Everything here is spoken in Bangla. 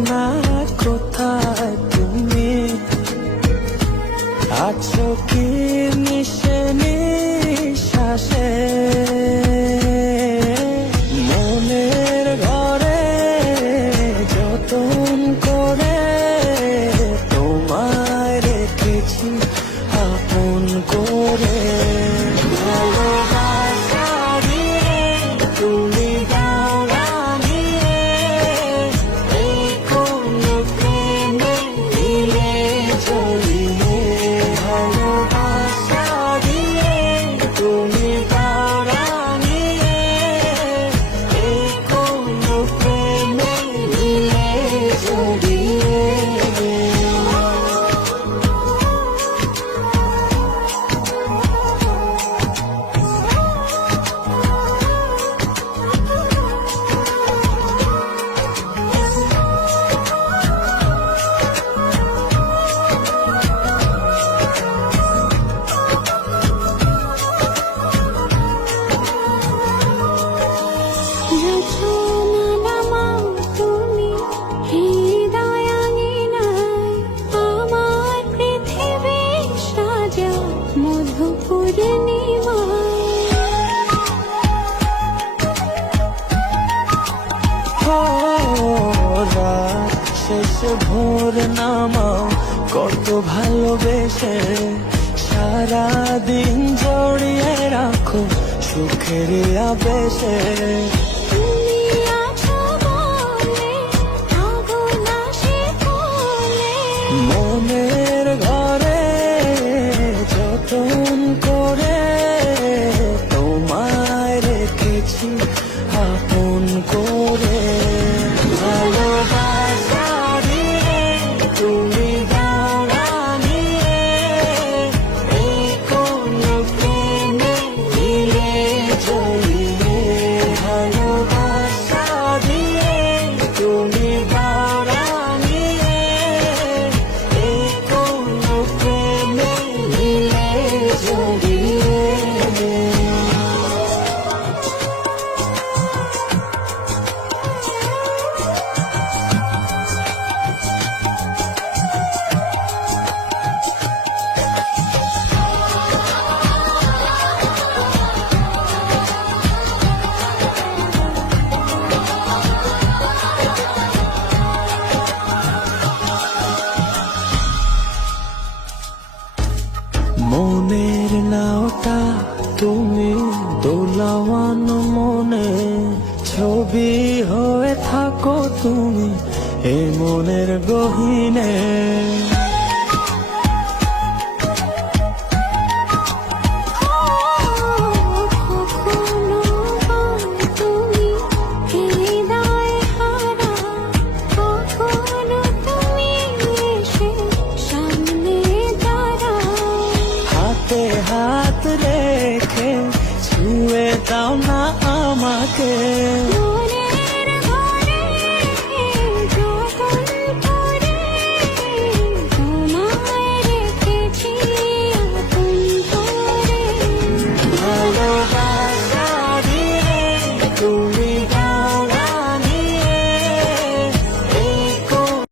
না কোথায় তুমি আছো কি মিশে নিঃশ্বাসে মনের ঘরে যতন করে তোমায় রেখেছি আপন করে ভালোবাসা দিয়ে তুমি দাও রাঙিয়ে এই কোন প্রেমে দিলে জড়িয়ে ভালোবাসা দিয়ে তুমি দাও রাঙিয়ে এই কোন প্রেমে দিলে জড়িয়ে রাত শেষে ভোর নামাও কত ভালোবেসে সারাদিন জড়িয়ে রাখো সুখের আবেশে মনের ঘরে যতন করে তোমায় রেখেছি আপন করে ভালোবাসা দিয়ে তুমি দাও রাঙিয়ে এই কোন প্রেমে দিলে জড়িয়ে ভালোবাসা দিয়ে তুমি দাও রাঙিয়ে এই কোন প্রেমে দিলে জড়িয়ে মনের নাওটা তুমি দোলাওয়ান মনে ছবি হয়ে থাকো তুমি এ মনের গহীনে।